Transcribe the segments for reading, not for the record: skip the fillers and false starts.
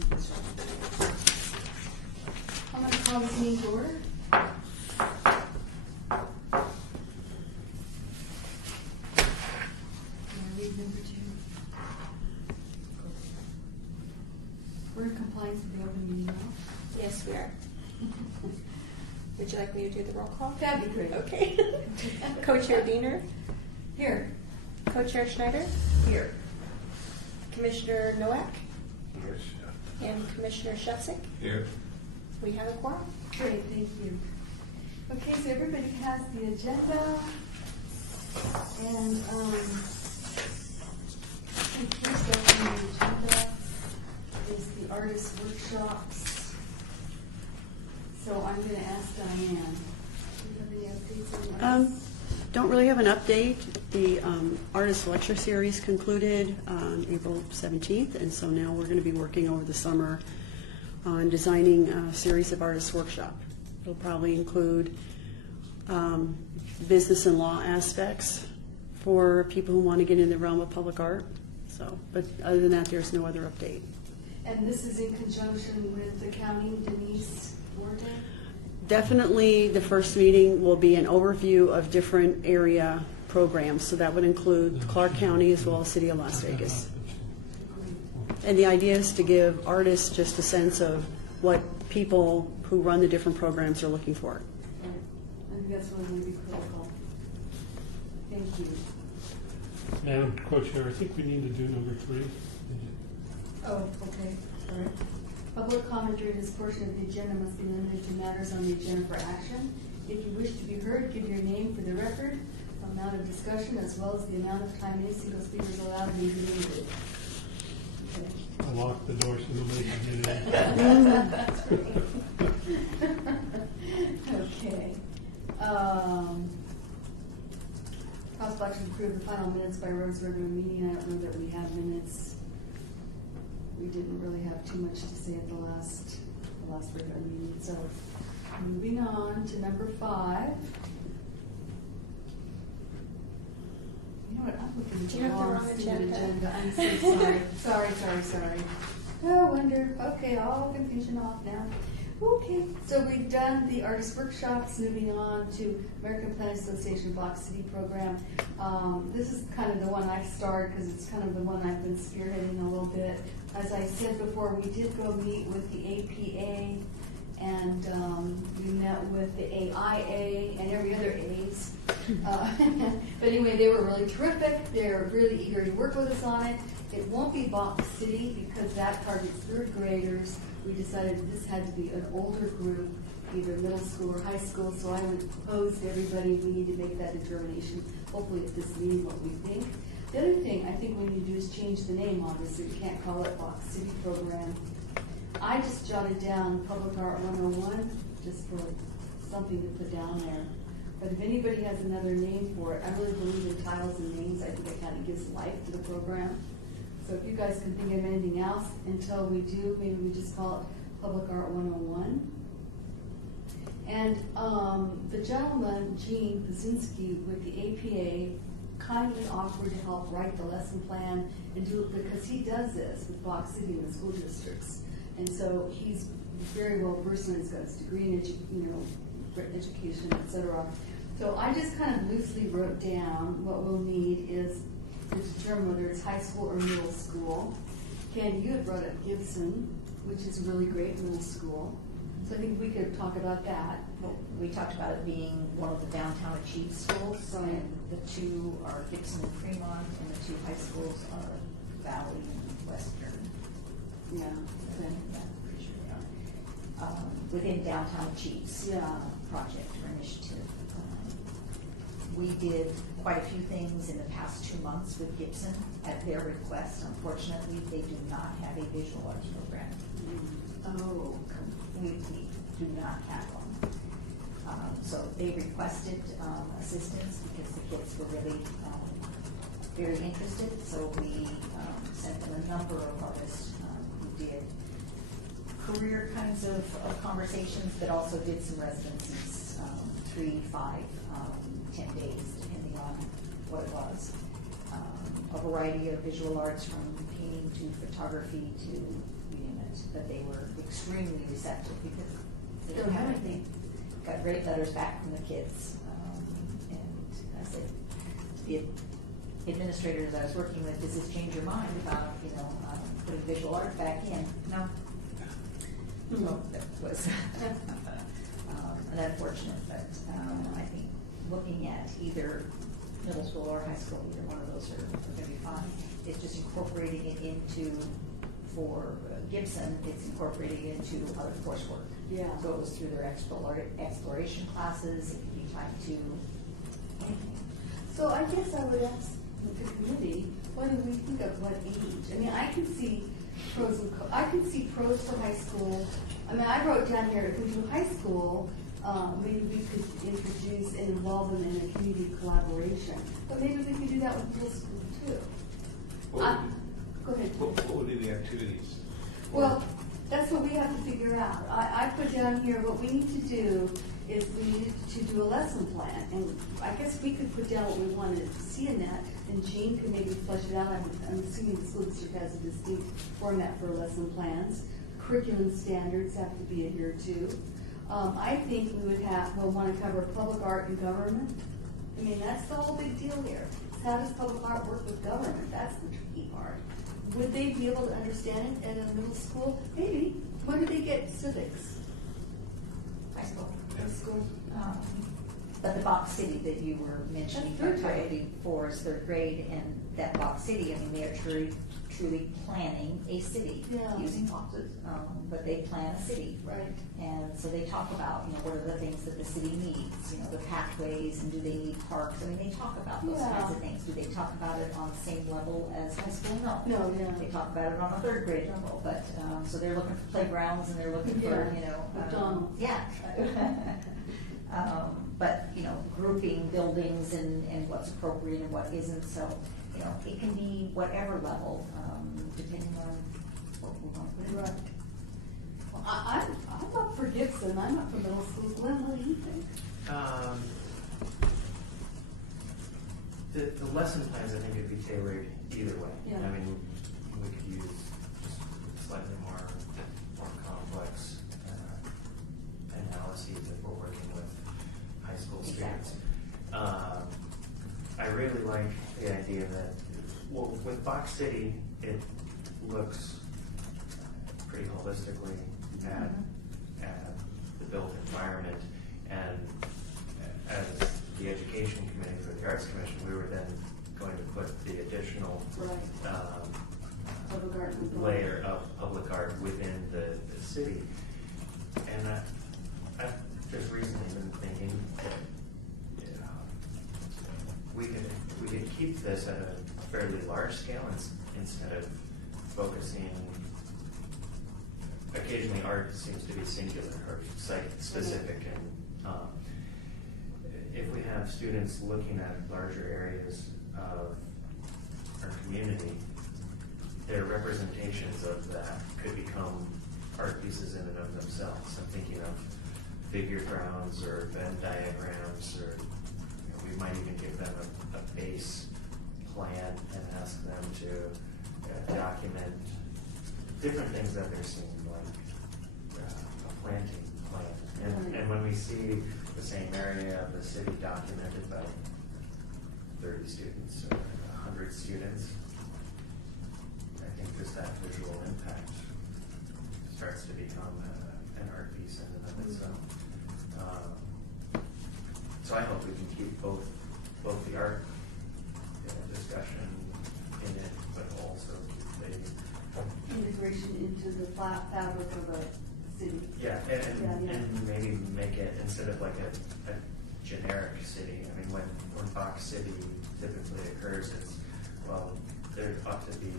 I'm going to call this meeting to order. Read number 2. We're in compliance with the open meeting law. Yes, we are. Would you like me to do the roll call? That'd be great. Okay. Co-Chair Diener, Here. Co-Chair Schneider, Here. Commissioner Nowak, Yes. and Commissioner Shefsick. Here. We have a quorum. Great, thank you. Okay, so everybody has the agenda. And I think first up on the agenda is the artist workshops. So I'm going to ask Diane. Do you have any updates on the artists? Don't really have an update. The artist lecture series concluded on April 17th, and so now we're going to be working over the summer on designing a series of artist workshop. It'll probably include business and law aspects for people who want to get in the realm of public art. So, but other than that, there's no other update. And this is in conjunction with the county, Denise Forte? Definitely, the first meeting will be an overview of different area programs. So that would include Clark County as well as City of Las Vegas. And the idea is to give artists just a sense of what people who run the different programs are looking for. Right. I think that's really going to be critical. Thank you. Madam Co-Chair, I think we need to do number 3. Oh, okay, all right. Public comment during this portion of the agenda must be limited to matters on the agenda for action. If you wish to be heard, give your name for the record. Amount of discussion as well as the amount of time any single speaker is allowed may be limited. Okay. I locked the door so nobody can get in. Okay. Possible action to approve the final minutes by Rose regular meeting. I don't know that we have minutes. We didn't really have too much to say at the last regular meeting. So moving on to number 5. You know what? I'm looking at Do you have the wrong stupid agenda? I'm so sorry. sorry. No wonder. Okay, all confusion off now. Okay, so we've done the artist workshops. Moving on to American Planning Association Block City program. This is kind of the one I started because it's kind of the one I've been spearheading a little bit. As I said before, we did go meet with the APA, and we met with the AIA and every other A's. But anyway, they were really terrific. They're really eager to work with us on it. It won't be Box City because that targets 3rd graders. We decided this had to be an older group, either middle school or high school, so I would propose to everybody we need to make that determination, hopefully at this meeting, what we think. The other thing I think we need to do is change the name, obviously. We can't call it Box City Program. I just jotted down Public Art 101, just for something to put down there. But if anybody has another name for it, I really believe in titles and names. I think it kind of gives life to the program. So if you guys can think of anything else until we do, maybe we just call it Public Art 101. And the gentleman, Gene Pazinski, with the APA, kindly offered to help write the lesson plan and do it because he does this with Block City and the school districts. And so he's very well versed, and he's got his degree in education, etc. So I just kind of loosely wrote down what we'll need is to determine whether it's high school or middle school. Candy, you had brought up Gibson, which is a really great middle school. So I think we could talk about that. Well, we talked about it being one of the downtown achieved schools, Right. and the 2 are Gibson and Fremont, and the 2 high schools are Valley and Western. Yeah. Yeah, pretty sure they are. Within downtown achieved project or initiative. We did quite a few things in the past 2 months with Gibson at their request. Unfortunately, they do not have a visual arts program. Oh. Completely do not have one. So they requested assistance because the kids were really very interested. So we sent them a number of artists who did career kinds of conversations, but also did some residencies, 3, 5, 10 days, depending on what it was. A variety of visual arts from painting to photography to, you name it. but they were extremely receptive because they didn't have anything. Got great letters back from the kids. And I said, the administrator that I was working with, does this change your mind about, putting visual art back in? No. So that was unfortunate, but I think looking at either middle school or high school, either one of those are going to be fine. It's just incorporating it into, for Gibson, it's incorporating it into other coursework. Yeah. So it was through their exploration classes, it could be tied to anything. So I guess I would ask the committee, what do we think of what age? I mean, I can see pros and I can see pros for high school. I mean, I wrote down here, if we do high school, maybe we could introduce and involve them in a community collaboration. But maybe we could do that with middle school too. Go ahead. What would be the activities? Well, that's what we have to figure out. I put down here, what we need to do is we need to do a lesson plan. And I guess we could put down what we wanted to see in that, and Jean could maybe flesh it out. I'm assuming the school district has a distinct format for lesson plans. Curriculum standards have to be adhered to. I think we'll want to cover public art and government. I mean, that's the whole big deal here. How does public art work with government? That's the tricky part. Would they be able to understand it at a middle school? Maybe. When do they get civics? High school. High school. But the box city that you were mentioning, That's third grade. before is third grade, and that box city, I mean, they are truly planning a city Yeah. using boxes, but they plan a city. Right. And so they talk about, what are the things that the city needs, the pathways, and do they need parks? I mean, they talk about those Yeah. kinds of things. Do they talk about it on the same level as high school? No. No, yeah. They talk about it on a third grade level, but, so they're looking for playgrounds and they're looking for, Yeah. McDonald's. yeah. But, grouping buildings and what's appropriate and what isn't, so, it can be whatever level, depending on what we want to put in. Right. Well, I'm up for Gibson. I'm up for middle school. Glenn, what do you think? The lesson plans, I think, could be tailored either way. Yeah. I mean, we could use slightly more complex analyses if we're working with high school students. Exactly. I really like the idea that, well, with Box City, it looks pretty holistically at the built environment, and as the education committee for the arts commission, we were then going to put the additional Public art. layer of public art within the city. And I've just recently been thinking that we could keep this at a fairly large scale instead of focusing. Occasionally, art seems to be singular or site-specific, and if we have students looking at larger areas of our community, their representations of that could become art pieces in and of themselves. I'm thinking of figure grounds or Venn diagrams, or we might even give them a base plan and ask them to document different things that they're seeing, like a planting plan. And when we see the same area of the city documented by 30 students or 100 students, I think just that visual impact starts to become an art piece in and of itself. So I hope we can keep both the art discussion in it, but also the Integration into the fabric of a city. and maybe make it, instead of like a generic city. I mean, when Box City typically occurs, it's, well, there ought to be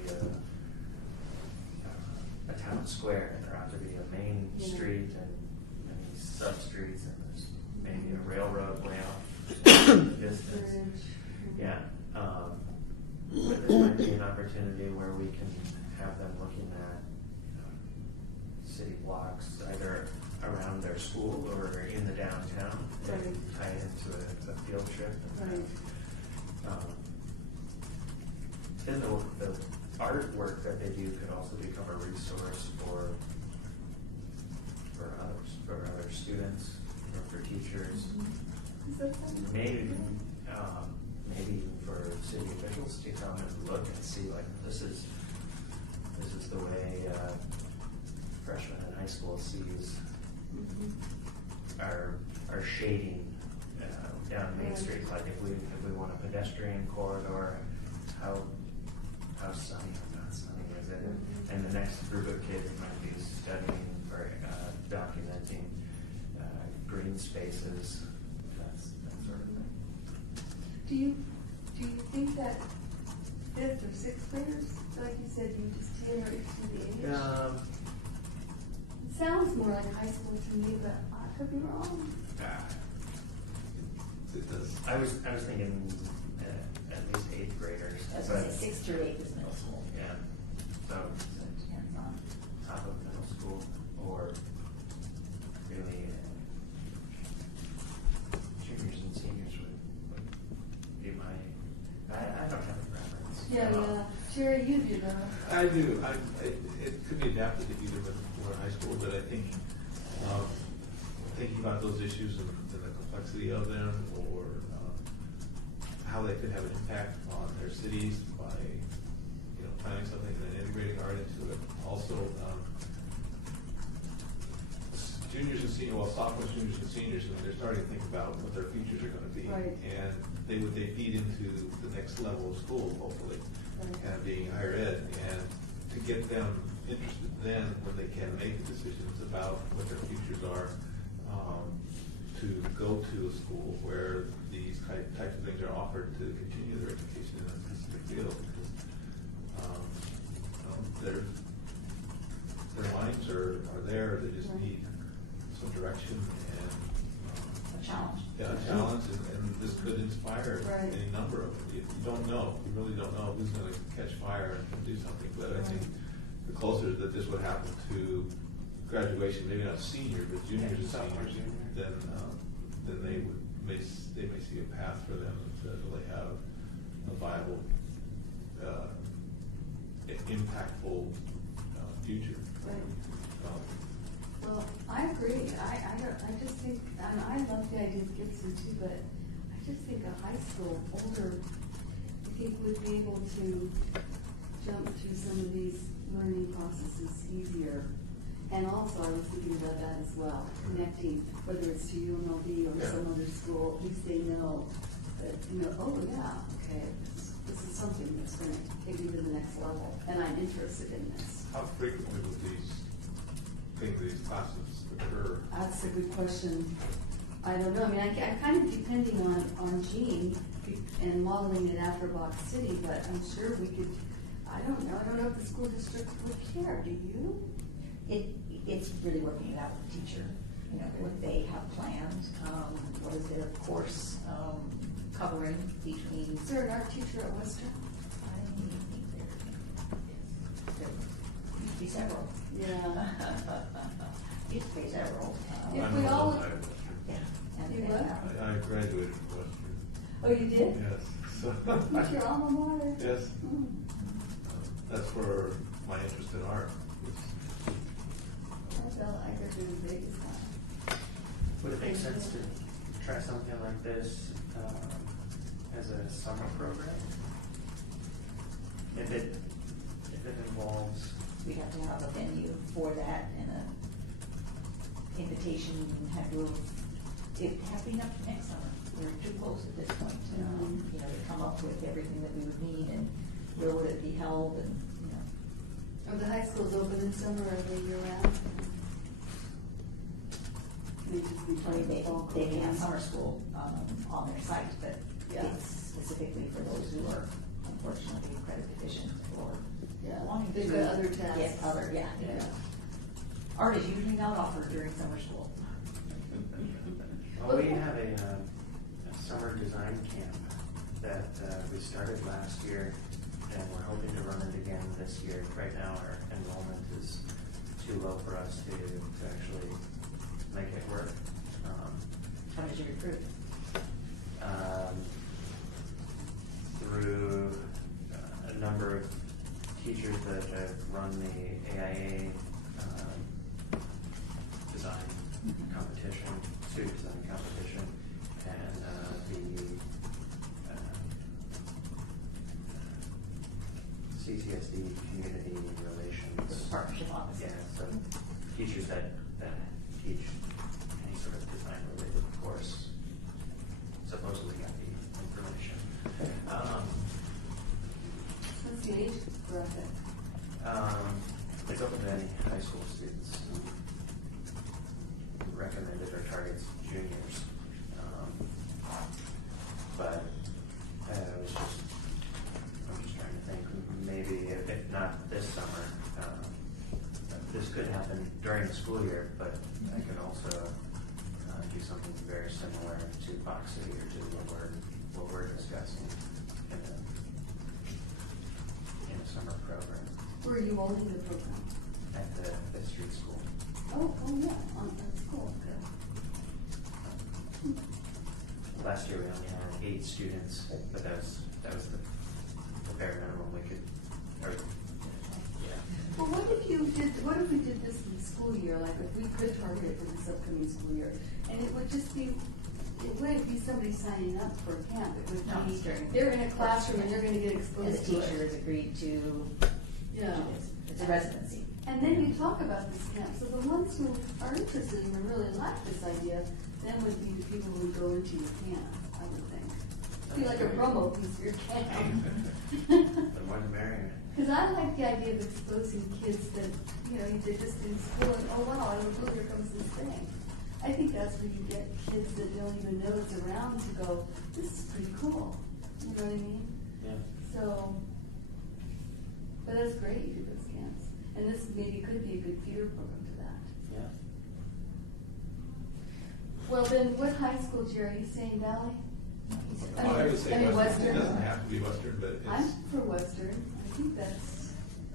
a town square, and there ought to be a main street and many sub-streets, and there's maybe a railroad way off in the distance. Yeah. But this might be an opportunity where we can have them looking at city blocks, either around their school or in the downtown, and tie it into a field trip. Right. Then the artwork that they do could also become a resource for students or for teachers. Is that something? Maybe, maybe even for city officials to come and look and see, like, this is the way freshmen in high school sees our shading down Main Street. Like, if we want a pedestrian corridor, how sunny or not sunny is it? And the next group of kids might be studying or documenting green spaces, that sort of thing. Do you think that fifth or sixth graders, like you said, you just tailor it to the age? It sounds more like high school to me, but I could be wrong. It does. I was thinking at least eighth graders. I was gonna say 6 through 8 is middle school. Yeah, so So it depends on. top of middle school or really juniors and seniors would be my. I don't have a preference. Yeah. Jerry, you do though. I do. It could be adapted to either middle school or high school, but I think thinking about those issues and the complexity of them, or how they could have an impact on their cities by planning something and then integrating art into it. Also, juniors and seniors, sophomores, juniors, and seniors, when they're starting to think about what their futures are going to be, Right. and they feed into the next level of school, hopefully, Right. kind of being higher ed, and to get them interested then when they can make decisions about what their futures are, to go to a school where these types of things are offered to continue their education in a specific field, because their minds are there. They just Right. need some direction and A challenge. a challenge, and this could inspire Right. any number of them. You don't know. You really don't know who's going to catch fire and do something. But I think the closer that this would happen to graduation, maybe not senior, but juniors and sophomore, seniors, junior. then they may see a path for them to really have a viable, impactful future. Right. Um, Well, I agree. I just think, and I love the idea of Gibson too, but I just think a high school older, I think would be able to jump to some of these learning processes easier. And also, I was thinking about that as well, connecting, whether it's to UNLV or Yeah. some other school, at least they know that, oh yeah, okay, this is something that's going to take me to the next level, and I'm interested in this. How frequently would these classes occur? That's a good question. I don't know. I mean, I kind of depending on Gene and modeling it after Box City, but I'm sure we could. I don't know. I don't know if the school district would care. Do you? It's really working it out with the teacher, what they have planned, what is their course covering between. Is there an art teacher at Western? I think there used to be several. Yeah. Used to be several. If I'm we on all- both sides of Western. Yeah. And- You and, what? I graduated from Western. Oh, you did? Yes. So What's your alma mater? Yes. Hmm. That's where my interest in art was. I graduated in Vegas. Would it make sense to try something like this as a summer program? If it involves. We have to have a venue for that and a invitation, it have been up to next summer. We're too close at this point, to come up with everything that we would need and where would it be held and, Are the high schools open in summer or are they year round? They just be I mean, fall they may have programs. summer school, on their site, but Yeah. it's specifically for those who are unfortunately credit deficient or Yeah. wanting to They've got other tasks. get other, yeah. Yeah. Art is usually not offered during summer school. Well, we have a summer design camp that we started last year, and we're hoping to run it again this year. Right now, our enrollment is too low for us to actually make it work. How did you recruit? Through a number of teachers that have run the AIA design competition. teachers that teach any sort of design related course supposedly got the information. What's the age bracket? It's open to any high school students. Recommended or targets juniors. But I'm just trying to think, maybe if not this summer, this could happen during the school year, but I could also do something very similar to Fox City or to what we're discussing in a summer program Where are you holding the program? at the Fifth Street School. Oh, yeah, on the school. Last year we only had 8 students, but that was the bare minimum we could, or, yeah. Well, what if we did this in the school year, like if we could target it for this upcoming school year? And it would just be, it wouldn't be somebody signing up for a camp, it would No, be, it's during- they're in a classroom and they're gonna get And exposed the to teacher it. has agreed to, Yeah. it's a residency. And then you talk about this camp, so the ones who are interested and really like this idea, then would be the people who go into your camp, I would think. Be like a promo piece for your camp. The more the merrier. Because I like the idea of exposing kids that, they're just in school and, oh wow, here comes this thing. I think that's where you get kids that don't even know it's around to go, this is pretty cool. You know what I mean? Yeah. So, but that's great, you do those camps. And this maybe could be a good feeder program to that. Yeah. Well, then what high school, Jerry? Are you saying Valley? I would say Western. Western. It doesn't have to be Western, but I'm it's, for Western. I think that's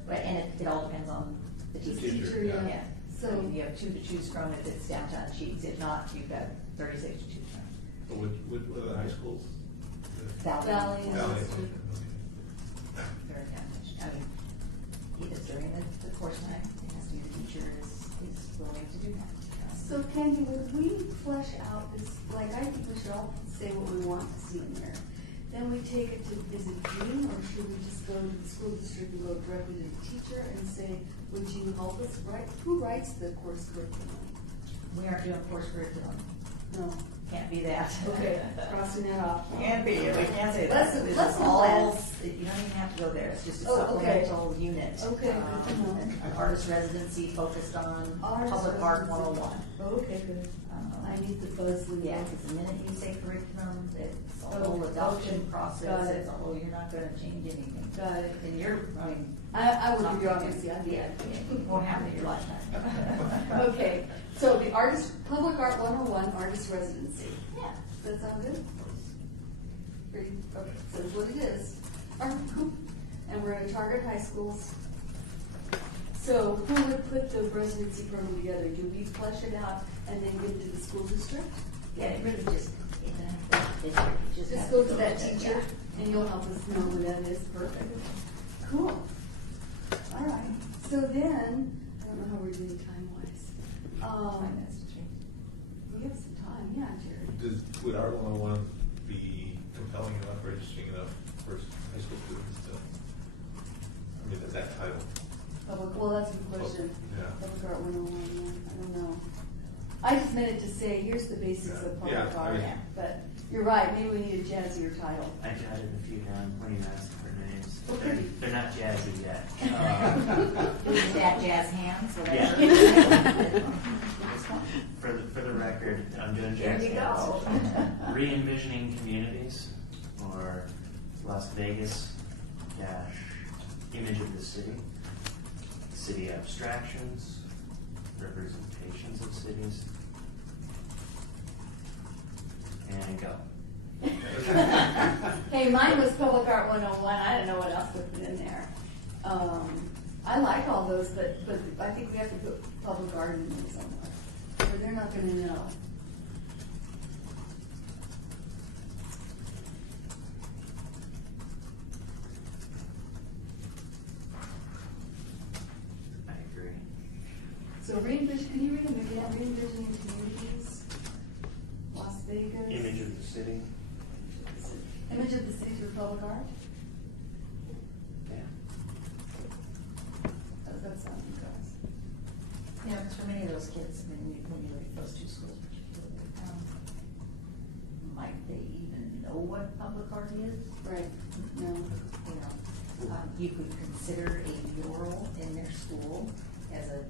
Right, and it all depends on the the teacher. teacher, yeah. Yeah, So, so you have 2 to choose from if it's downtown Sheets, if not, you've got 36 to choose from. but what are the high schools? Valley and Valley. Western. Very downtown. I mean, either during the course time, it has to be the teacher is willing to do that. So Candy, would we flesh out this, like, I think we should all say what we want to see in there. Then we take it to, is it June, or should we just go to the school district and go directly to the teacher and say, would you help us write, who writes the course curriculum? We aren't doing course curriculum. No. Can't be that. Okay, crossing that off. Can't be, we can't say Let's- that. This let's is all, advance. you don't even have to go there, it's just a Oh, okay. supplemental unit. Okay, good to know. An artist residency focused on Artist public art residency. 101. Okay, good. I need the buzz. Yeah, because the minute you say curriculum, it's a Okay, whole adoption okay. Got process, it. it's a whole, you're not gonna change anything. Got it. And you're, I mean. I would not be gonna- honest, yeah. Yeah, it won't happen in your lifetime. Okay, so the Public Art 101 artist residency. Yeah. Does that sound good? Pretty, okay, so that's what it is. All right, cool. And we're gonna target high schools. So who would put the residency program together? Do we flesh it out and then give it to the school district? Yeah, it really just, Just have go to that with it, teacher yeah. and you'll help us know who that is. Perfect. Cool. All right. So then, I don't know how we're doing time-wise. 5 minutes to change. We have some time, yeah, Jerry. Would Art 101 be compelling enough or interesting enough for high school students to, I mean, that title? Well, that's a good question. Yeah. Public Art 101, yeah, I don't know. I just meant it to say, here's the basics of public Yeah, I art, mean- but you're right, maybe we need a jazzier title. I jotted a few down when you asked for names. Okay. They're not jazzy yet. Who's that jazz hands, whatever. For the record, I'm doing There jazz you hands. go. Re-envisioning communities, or Las Vegas dash image of the city abstractions, representations of cities, and go. Hey, mine was Public Art 101, I didn't know what else to put in there. I like all those, but I think we have to put public art in there somewhere, or they're not gonna know. I agree. So re-envision, can you read them again? Re-envisioning communities, Las Vegas. Image of the city. Image of the city through public art? Yeah. How does that sound, you guys? Yeah, concerns for many of those kids, when you look at those two schools particularly. Might they even know what public art is? Right, no. You know, you could consider a mural in their school as a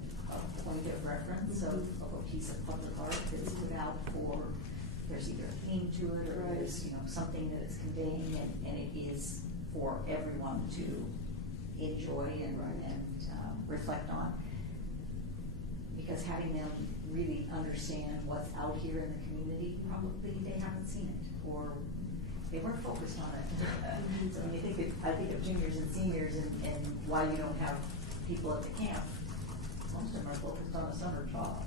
point of reference of a piece of public art that's put out for, there's either a theme to it or Right. there's, something that it's conveying, and it is for everyone to enjoy and reflect on. Because having them really understand what's out here in the community, probably they haven't seen it, or they weren't focused on it. So when you I think of juniors and seniors and why you don't have people at the camp, most of them are focused on a summer job,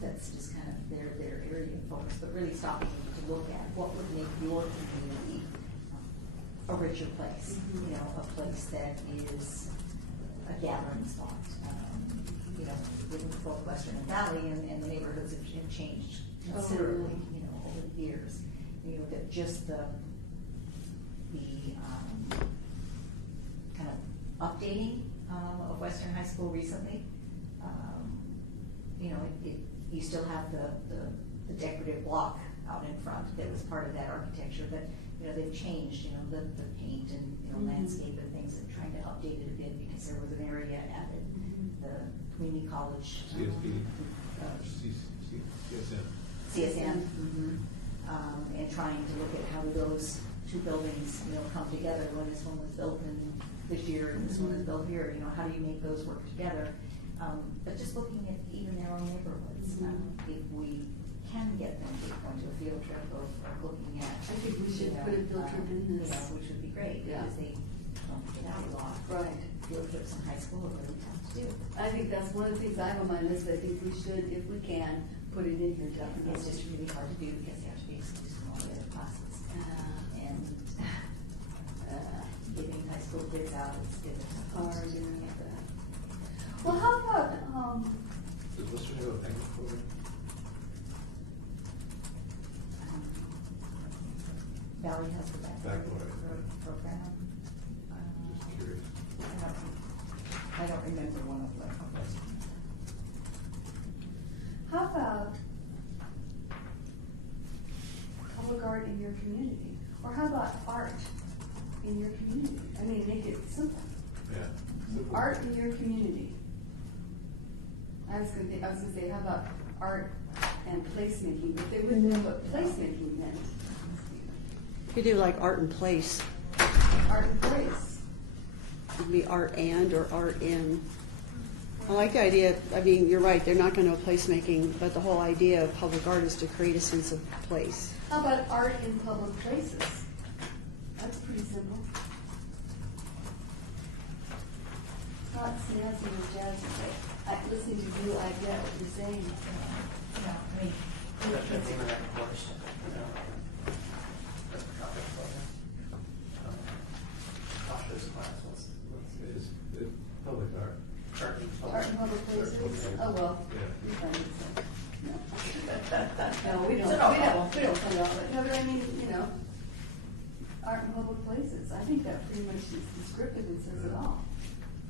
that's just kind of their area of focus, but really stopping to look at what would make your community a richer place, a place that is a gathering spot. In both Western and Valley, and the neighborhoods have changed considerably, over the years. That just the kind of updating of Western High School recently. You still have the decorative block out in front that was part of that architecture, but they've changed, the paint and landscape and things, and trying to update it a bit because there was an area added, the community college. CSB, CSN. And trying to look at how do those two buildings, come together when this one was built in this year and this one is built here, how do you make those work together? But just looking at even their own neighborhoods, if we can get them to go to a field trip of looking at. I think we should put a field trip in this. Which would be great, Yeah. because they don't get out a lot. Right. Field trips in high school are really tough to do. I think that's one of the things I have on my list. I think we should, if we can, put it in here definitely. It's just really hard to do because they have to be excused from all the other classes. And getting high school kids out is Hard, Well, how about, Does Western have a banquet program? Valley has the baccalaureate program. Just curious. I don't remember one of them. how about public art in your community? Or how about art in your community? I mean, make it simple. Yeah. Simple. Art in your community. I was gonna say, how about art and placemaking? But they wouldn't know what placemaking meant. You could do like art and place. Art and place. It'd be art and or art in. I like the idea, I mean, you're right, they're not going to know placemaking, but the whole idea of public art is to create a sense of place. How about art in public places? That's pretty simple. It's not snazzy or jazzy. Listening to you, I get what you're saying. Yeah, I mean, It's public art. Art in public places? Oh, well. Yeah. We find it so. No, we don't put it. No, but I mean, art in public places. I think that pretty much is descriptive and says it all.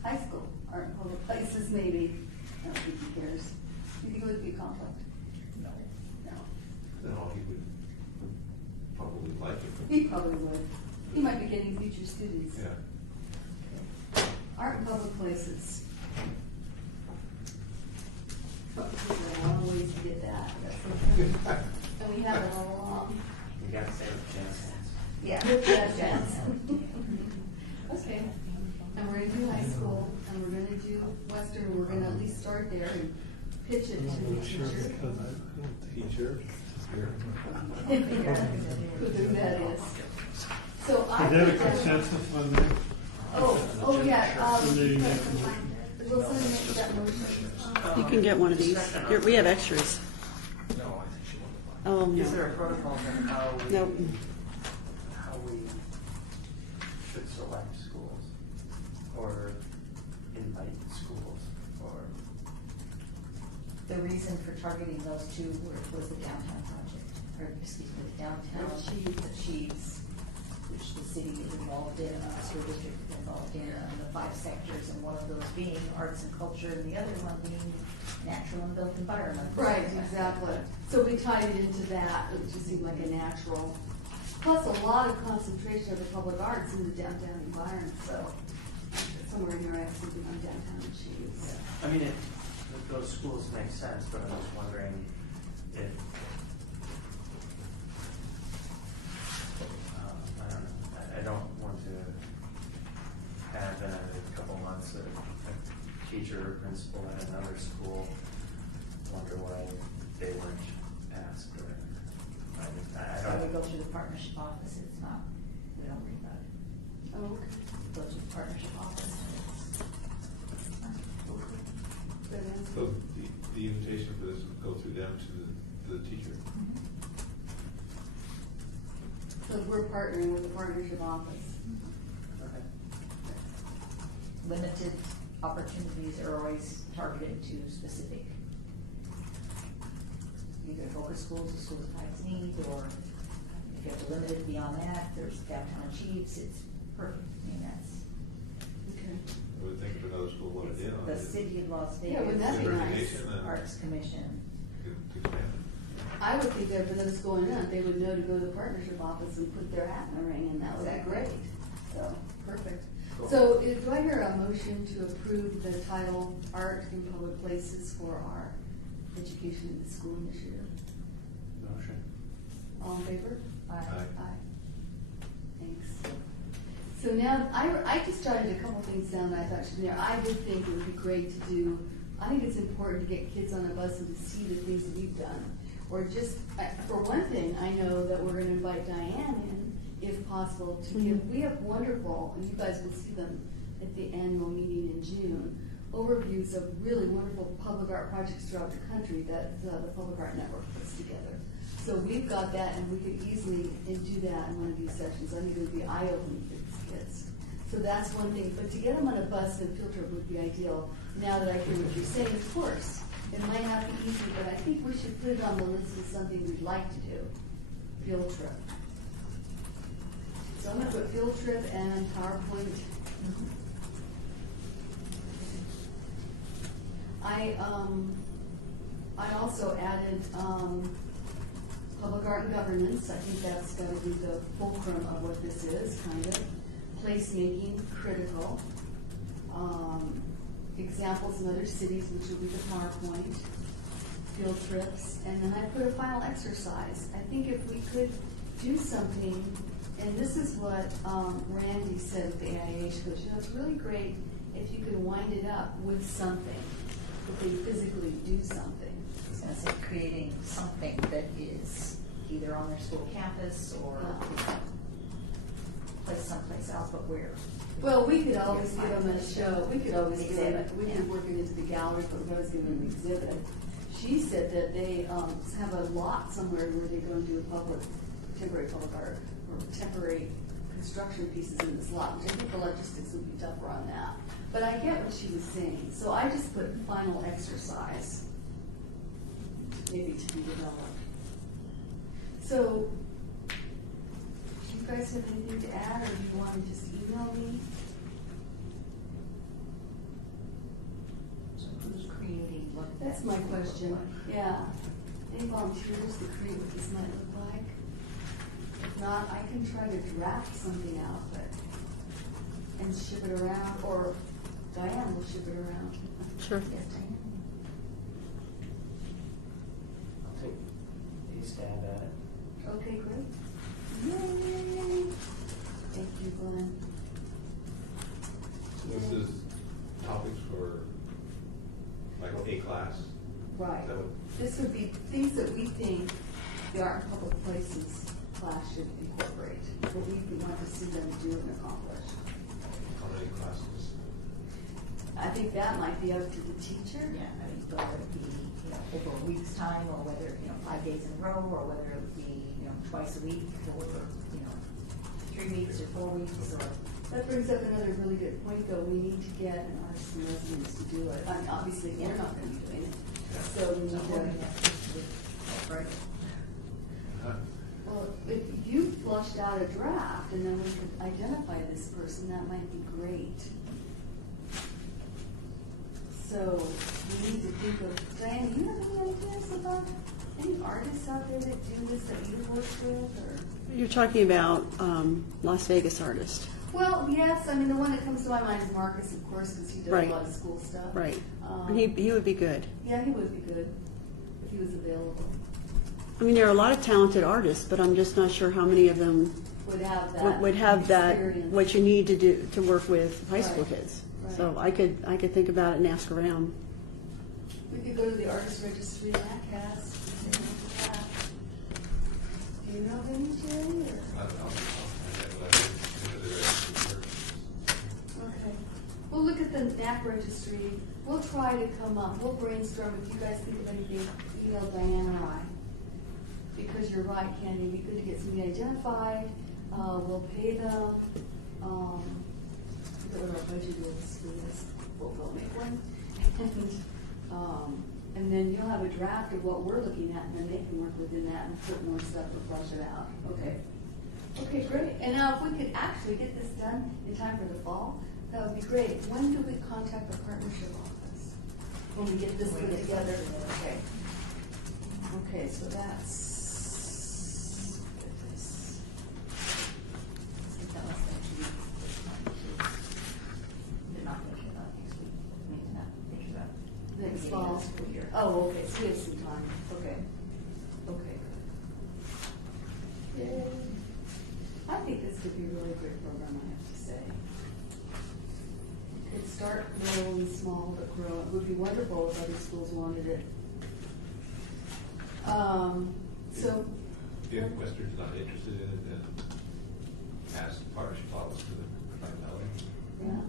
High school, art in public places, maybe. I don't think he cares. Do you think it would be a conflict? no. No. No, he would probably like it. He probably would. He might be getting future students. Yeah. Art in public places. There's a long ways to get that. That's so funny. And we have it all along. You got to say with chance. Yeah. That's chance. Okay. And we're gonna do high school, and we're gonna do Western, we're gonna at least start there and pitch it I'm to the not sure teacher. because I don't think. Teacher. Figure out who that is. So I. Is there a think that- consensus on that? Oh, yeah, So maybe make a motion. will someone make that motion? You can get one of these. Here, we have extras. No, I think she wanted to. Oh, no. Is there a protocol in how we, Nope. how we should select schools or invite schools or? The reason for targeting those two was the downtown project, or excuse me, the downtown Achieves. achieves which the city is involved in, school district is involved in, the 5 sectors, and one of those being arts and culture, and the other one being natural and built environment. Right, exactly. So we tied it into that, it just seemed like a natural, plus a lot of concentration of the public arts in the downtown environment, so somewhere in here I have something on downtown issues. I mean, those schools make sense, but I'm just wondering if, I don't know, I don't want to have in a couple months a teacher or principal at another school wonder why they weren't asked or, I So we don't. go through the partnership office, it's not, we don't worry about it. Oh, okay. Go through the partnership office, and it's fine. Good answer. So the invitation for this would go through them to the teacher. So we're partnering with the partnership office. Okay. Limited opportunities are always targeted to specific, either focus schools, the schools of highest need, or if you have to limit it beyond that, there's downtown chiefs, it's perfect, I mean, that's. Okay. I would think if another school wanted in on The it. city of Las Yeah, wouldn't that Vegas be nice? Certification and Arts Commission. to expand it. I would think that for them going in, they would know to go to the partnership office and put their hat in the ring, and that would be Exactly. great. So, perfect. Cool. So, do I hear a motion to approve the title Art in Public Places for our Education in the School initiative? Motion. All in favor? Aye. Thanks. So now, I just jotted a couple things down that I thought should be there. I would think it would be great to do, I think it's important to get kids on a bus and to see the things that we've done. Or just, for one thing, I know that we're gonna invite Diane in, if possible, to give, we have wonderful, and you guys will see them at the annual meeting in June, overviews of really wonderful public art projects throughout the country that the Public Art Network puts together. So we've got that, and we could easily do that in one of these sessions. I think it would be eye-opening for these kids. So that's one thing, but to get them on a bus and field trip would be ideal. Now that I hear what you're saying, of course, it might not be easy, but I think we should put it on the list as something we'd like to do, field trip. So I'm gonna put field trip and PowerPoint. I also added, public art and governance. I think that's gotta be the fulcrum of what this is, kind of. Placemaking, critical. Examples in other cities, which will be the PowerPoint. Field trips, and then I put a final exercise. I think if we could do something, and this is what Randy said at the AIH coach, it's really great if you can wind it up with something, if they physically do something. I was gonna say, creating something that is either on their school campus or placed someplace else, but where. Well, we could always give them a show, we could always give them, Exhibit, we yeah. could work it into the gallery, but we could always give them an exhibit. She said that they have a lot somewhere where they go and do temporary public art, or temporary construction pieces in this lot, which I think the logistics would be tougher on that. But I get what she was saying, so I just put final exercise, maybe to be developed. So, do you guys have anything to add, or do you want to just email me? So who's creating what? That's my question, yeah. Any volunteers to create what this might look like? If not, I can try to draft something out, but, and ship it around, or Diane will ship it around. Sure. Yes, Diane. I'll take a stab at it. Okay, great. Yay! Thank you, Glenn. So this is topics for like a class? Right. Is that what- This would be things that we think the Art in Public Places class should incorporate, what we want to see them do and accomplish. How many classes? I think that might be up to the teacher. Yeah, I mean, whether it be, over a week's time, or whether, 5 days in a row, or whether it would be, twice a week, or, 3 weeks or 4 weeks, or. That brings up another really good point, though. We need to get an artist in residence to do it. I mean, obviously, they're not going to be doing it. So we need Holding to, that, right? Huh? well, if you flushed out a draft, and then we could identify this person, that might be great. So, we need to think of, Diane, do you have any ideas about any artists out there that do this that you've worked with, or? You're talking about Las Vegas artist. Well, yes, I mean, the one that comes to my mind is Marcus, of course, because he does Right. a lot of school stuff. Right. And he would be good. Yeah, he would be good if he was available. I mean, there are a lot of talented artists, but I'm just not sure how many of them Would have that. would have that, experience. what you need to do to work with high school Right. kids. Right. So I could think about it and ask around. We could go to the artist registry in that cast. and say, "What's that?" Do you know of any, Jerry? Or? Okay. We'll look at the NAP registry. We'll try to come up. We'll brainstorm. If you guys think of anything, email Diane or I. Because you're right, Candy. It'd be good to get somebody identified. We'll pay them. Forget what our budget is for this. We'll make one. And then you'll have a draft of what we're looking at, and then they can work within that and put more stuff or flush it out. Okay. Okay, great. And now if we could actually get this done in time for the fall, that would be great. When do we contact the partnership office? When we get this put together? Okay. Okay, so that's, goodness. That was actually, they're not thinking about next week. I mean, they're not thinking about Next beginning of fall. the school year. Oh, okay, so we have some time. Okay. Okay. Yay. I think this could be a really great program, I have to say. It could start little and small, but grow. It would be wonderful if other schools wanted it. So. If Western's not interested in it, then ask partnership office to find out. Yeah.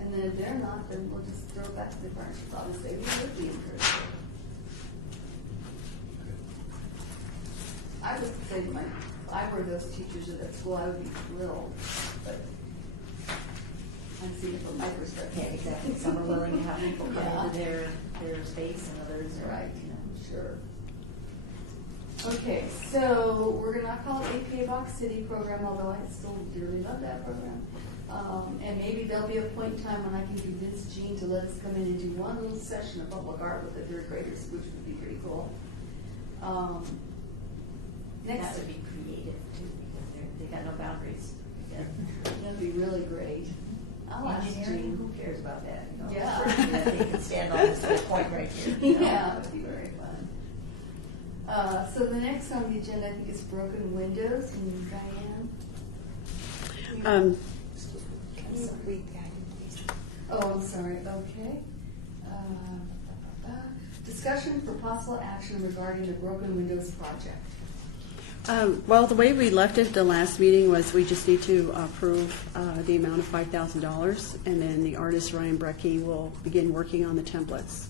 And then if they're not, then we'll just throw it back to the partnership office, say, we would be interested. I would say to if I were those teachers at that school, I would be thrilled, but I'm seeing it from my perspective. Yeah, exactly. Some are willing to have people come Yeah. into their space, and others are, Right, you know. sure. Okay, so we're gonna not call it APA Box City program, although I still dearly love that program. And maybe there'll be a point in time when I can convince Jean to let us come in and do one little session of public art with the third graders, which would be pretty cool. Next, That would be creative too, because they've got no boundaries. Yeah. that'd be really great. I'll ask Engineering, Jean. who cares about that? You know? Yeah. They can stand on this little point right here. You know? Yeah, it would be very fun. So the next on the agenda, I think, is broken windows, and Diane. Can you read that, please? Oh, I'm sorry, okay. Discussion for possible action regarding the broken windows project. Well, the way we left it the last meeting was we just need to approve the amount of $5,000, and then the artist Ryan Brecky will begin working on the templates.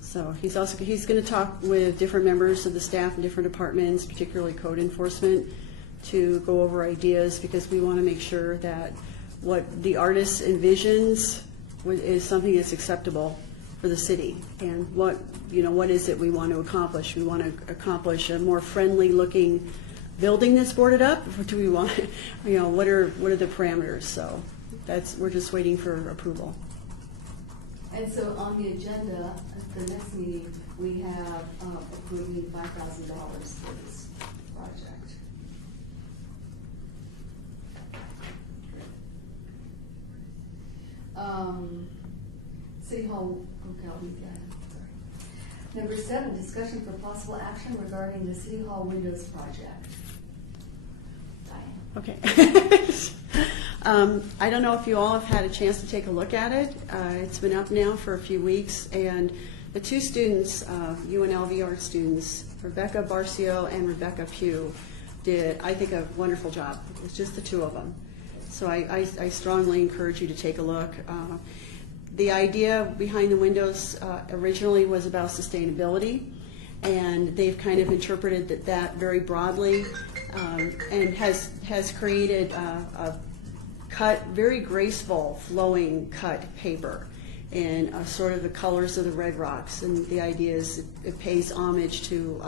So he's going to talk with different members of the staff in different departments, particularly code enforcement, to go over ideas, because we want to make sure that what the artist envisions is something that's acceptable for the city, and what is it we want to accomplish. We want to accomplish a more friendly looking building that's boarded up. What do we want? What are the parameters? So we're just waiting for approval. And so on the agenda, at the next meeting, we have approving $5,000 for this project. City Hall, okay, I'll leave that, sorry. Number 7, discussion for possible action regarding the City Hall windows project. Diane. Okay. I don't know if you all have had a chance to take a look at it. It's been up now for a few weeks, and the two students, UNLV art students, Rebecca Barcio and Rebecca Pugh, did, I think, a wonderful job. It's just the two of them. So I strongly encourage you to take a look. The idea behind the windows originally was about sustainability, and they've kind of interpreted that very broadly, and has created a cut, very graceful, flowing cut paper in sort of the colors of the Red Rocks. And the idea is it pays homage to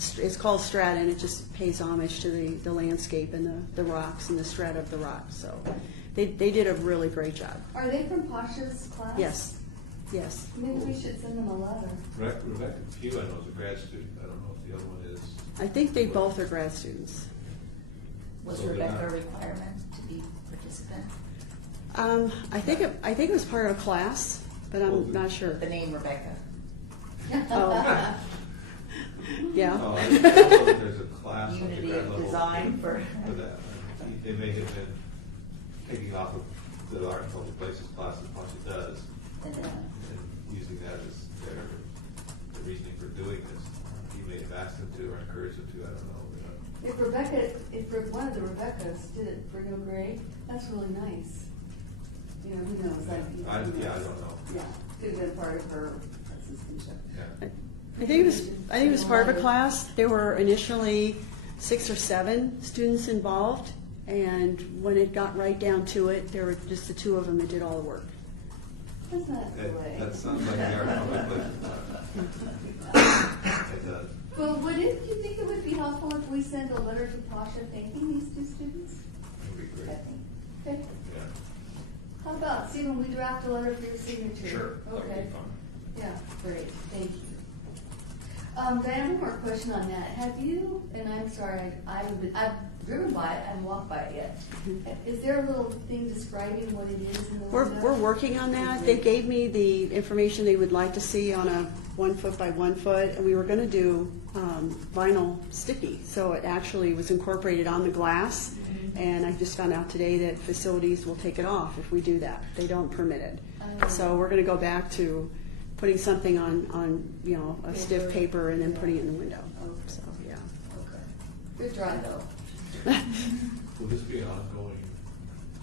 It's called strata, and it just pays homage to the landscape and the rocks and the strata of the rocks. So they did a really great job. Are they from Pasha's class? Yes, yes. Maybe we should send them a letter. Rebecca Pugh, I know, is a grad student. I don't know if the other one is. I think they both are grad students. Was So they're Rebecca not- a requirement to be participant? I think it was part of a class, but I'm not sure. The name Rebecca. Oh. Yeah. Oh, I know that there's a class on the Unity grad of level design for. that. They may have been taking off of the art and public places class that Pasha does And, and using that as their reasoning for doing this. You may have asked them to or encouraged them to, I don't know. If one of the Rebeccas did it for no grade, that's really nice. You know, who knows? I don't know. Yeah, could have been part of her assistantship. Yeah. I think it was part of a class. There were initially 6 or 7 students involved, and when it got right down to it, there were just the 2 of them that did all the work. That's not the way. That sounds like the art and public places. It does. Well, wouldn't you think it would be helpful if we send a letter to Pasha thanking these 2 students? It would be great. Okay. Yeah. How about, Stephen, we draft a letter for your signature? Sure, that would Okay. be fun. Yeah, great, thank you. Diane, one more question on that. Have you, and I'm sorry, I've driven by it, I haven't walked by it yet. Is there a little thing describing what it is in the window? We're working on that. They gave me the information they would like to see on a 1 foot by 1 foot, and we were going to do vinyl sticky, so it actually was incorporated on the glass. And I just found out today that facilities will take it off if we do that. They don't permit it. So we're going to go back to putting something on a stiff paper and then putting it in the window. So yeah. Okay. Good try, though. Will this be an ongoing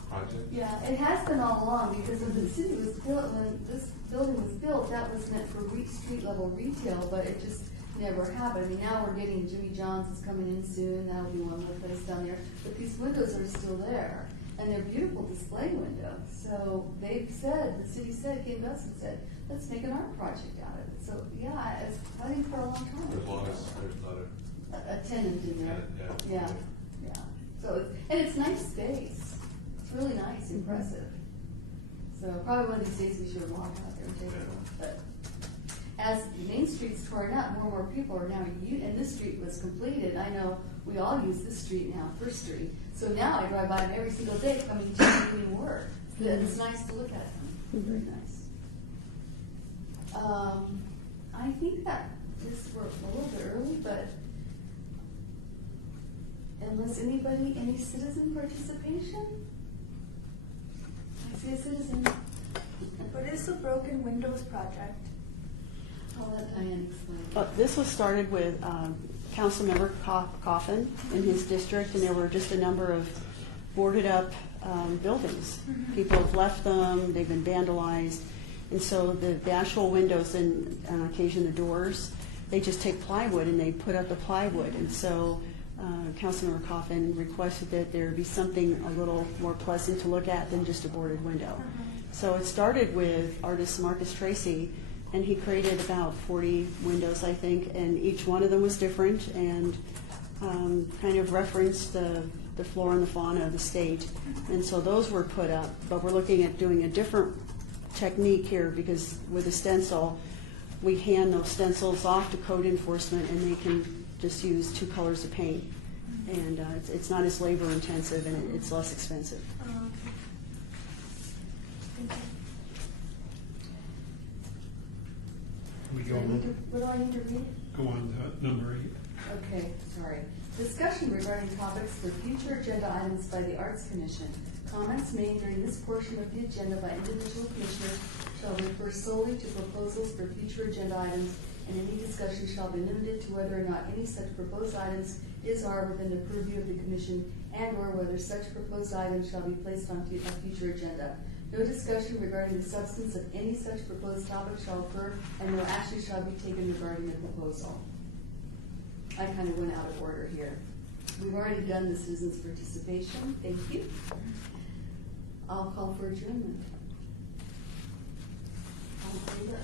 project? Yeah, it has been all along, because when the city was built, when this building was built, that was meant for street level retail, but it just never happened. I mean, now we're getting Jimmy John's is coming in soon, that'll be one more place down there, but these windows are still there, and they're beautiful display windows. So they've said, the city said, came to us and said, let's make an art project out of it. So, yeah, it's, I think for a long time. As long as there's not A tenant in there. Yeah. Yeah. So, and it's nice space. It's really nice, impressive. So probably one of these days we should walk out there and take a look. But as Main Street's torn up, more and more people are now, and this street was completed. I know we all use this street now, First Street. So now I drive by them every single day coming to doing work. It's nice to look at them. Very nice. I think that this we're a little bit early, but unless any citizen participation? I see a citizen. What is the Broken Windows Project? I'll let Diane explain. This was started with Councilmember Coffin in his district, and there were just a number of boarded up buildings. People have left them, they've been vandalized, and so the actual windows and on occasion the doors, they just take plywood and they put up the plywood. And so Councilmember Coffin requested that there be something a little more pleasant to look at than just a boarded window. So it started with artist Marcus Tracy, and he created about 40 windows, I think, and each one of them was different and kind of referenced the flora and the fauna of the state. And so those were put up, but we're looking at doing a different technique here, because with a stencil, we hand those stencils off to code enforcement and they can just use 2 colors of paint. And it's not as labor intensive and it's less expensive. We Do go I need on, to- What do I need to read? go on to number 8. Okay, sorry. Discussion regarding topics for future agenda items by the Arts Commission. Comments made during this portion of the agenda by individual commissioners shall refer solely to proposals for future agenda items, and any discussion shall be limited to whether or not any such proposed items is or are within the purview of the commission, and or whether such proposed items shall be placed on a future agenda. No discussion regarding the substance of any such proposed topic shall occur, and no action shall be taken regarding the proposal. I kind of went out of order here. We've already done the citizens' participation. Thank you. I'll call for adjournment. All in favor?